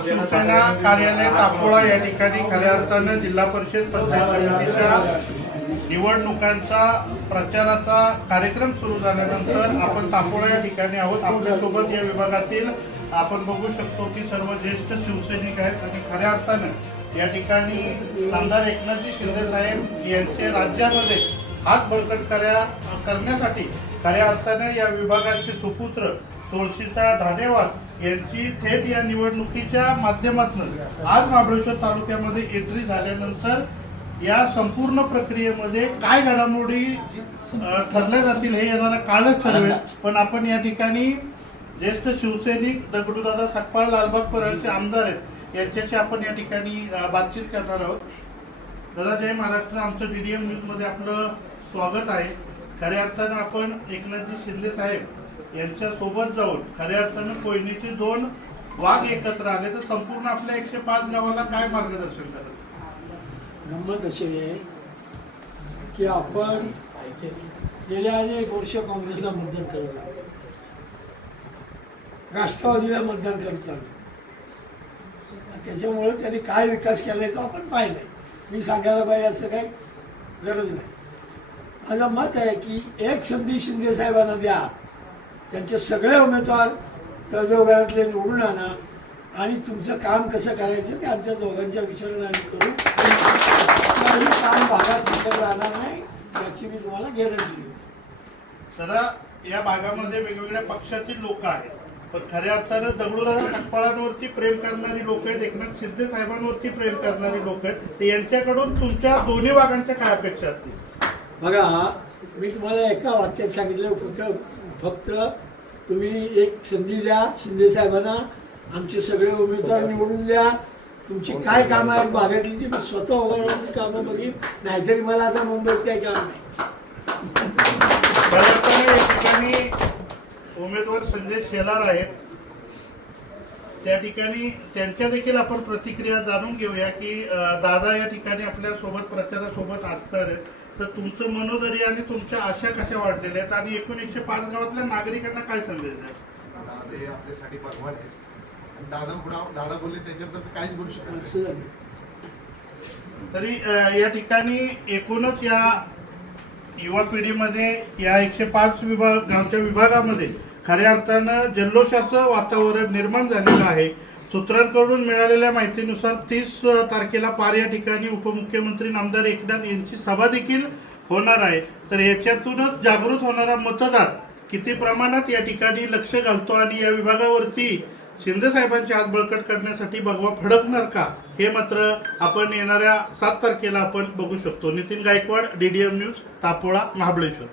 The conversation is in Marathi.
शिवसेना कार्यालय तापोळा या ठिकाणी खऱ्या अर्थानं जिल्हा परिषद पंचायत समितीच्या निवडणुकांचा प्रचाराचा कार्यक्रम सुरू झाल्यानंतर आपण तापोळा या ठिकाणी आहोत. आपल्यासोबत या विभागातील आपण बघू शकतो की सर्व ज्येष्ठ शिवसैनिक आहेत आणि खऱ्या अर्थानं या ठिकाणी आमदार एकनाथजी शिंदे साहेब यांचे राज्यामध्ये हात बळकट करण्यासाठी खऱ्या अर्थानं या विभागाचे सुपुत्र तुळशीचा ढाणेवार यांची थेट या निवडणुकीच्या माध्यमातून आज महाबळेश्वर तालुक्यामध्ये एंट्री झाल्यानंतर या संपूर्ण प्रक्रियेमध्ये काय घडामोडी ठरल्या जातील हे येणारा काळच ठरवेल. पण आपण या ठिकाणी ज्येष्ठ शिवसैनिक दगडूदादा सकपाळ लालबाग परळचे आमदार आहेत यांच्याशी आपण या ठिकाणी बातचीत करणार आहोत. दादा जय महाराष्ट्र आमचं डी डी एममध्ये आपलं स्वागत आहे. खऱ्या अर्थानं आपण एकनाथजी शिंदे साहेब यांच्या सोबत जाऊन खऱ्या अर्थानं कोयनेचे दोन वाघ एकत्र आले तर संपूर्ण आपल्या एकशे पाच गावाला काय मार्गदर्शन करत गंमत अशी आहे की आपण गेल्या अनेक वर्ष काँग्रेसला मतदान करत आहोत राष्ट्रवादीला मतदान करत आहोत त्याच्यामुळे त्यांनी काय विकास केलाय तो आपण पाहिलाय. मी सांगायला पाहिजे असं काही गरज नाही. माझं मत आहे की एक संधी शिंदे साहेबांना द्या. त्यांचे सगळे उमेदवार तळदेवघरातले निवडून आणा आणि तुमचं काम कसं करायचं ते आमच्या दोघांच्या विचाराने करू. कुठलंही काम भागात शिल्लक राहणार नाही याची मी तुम्हाला गॅरंटी देऊ दादा या भागामध्ये वेगवेगळ्या पक्षातील लोक आहेत. पण खऱ्या अर्थानं दगडूदादा सकपाळांवरती प्रेम करणारी लोक आहेत एकनाथ शिंदे साहेबांवरती प्रेम करणारी लोक आहेत. यांच्याकडून तुमच्या दोन्ही भागांच्या काय अपेक्षा असतील? बघा मी तुम्हाला एका वाक्यात सांगितलं फक्त तुम्ही एक संधी द्या शिंदे साहेबांना. आमचे सगळे उमेदवार निवडून द्या. तुमची काय कामं आहेत भागातली ती मी स्वतः उभा राहून कामं बघीन नाहीतरी मला आता मुंबईत काही काम नाही. या ठिकाणी उमेदवार संजय शेलार आहेत. त्या ठिकाणी त्यांच्या देखील आपण प्रतिक्रिया जाणून घेऊया की अं, दादा या ठिकाणी आपल्यासोबत प्रचारासोबत असणार आहेत तर तुमचं मनोदरी आणि तुमच्या आशा कशा वाढलेल्या आहेत? आणि एकूण एकशे पाच गावातल्या नागरिकांना काय संदेश आहे ते आपल्यासाठी भगवान आहे आणि दादा पुढे दादा बोलले त्याच्याबद्दल काहीच बोलू शकत तरी या ठिकाणी एकूणच या युवा पिढीमध्ये या एकशे पाच विभाग गावच्या विभागामध्ये खऱ्या अर्थानं जल्लोषाचं वातावरण निर्माण झालेलं आहे. सूत्रांकडून मिळालेल्या माहितीनुसार तीस तारखेला पार या ठिकाणी उपमुख्यमंत्री नामदार एकनाथ यांची सभा देखील होणार आहे. तर याच्यातूनच जागृत होणारा मतदार किती प्रमाणात या ठिकाणी लक्ष घालतो आणि या विभागावरती शिंदे साहेबांचे हात बळकट करण्यासाठी भगवा फडकणार का? हे मात्र आपण येणाऱ्या सात तारखेला आपण बघू शकतो. Nitin Gaikwad DDM news Tapola Mahabaleshwar.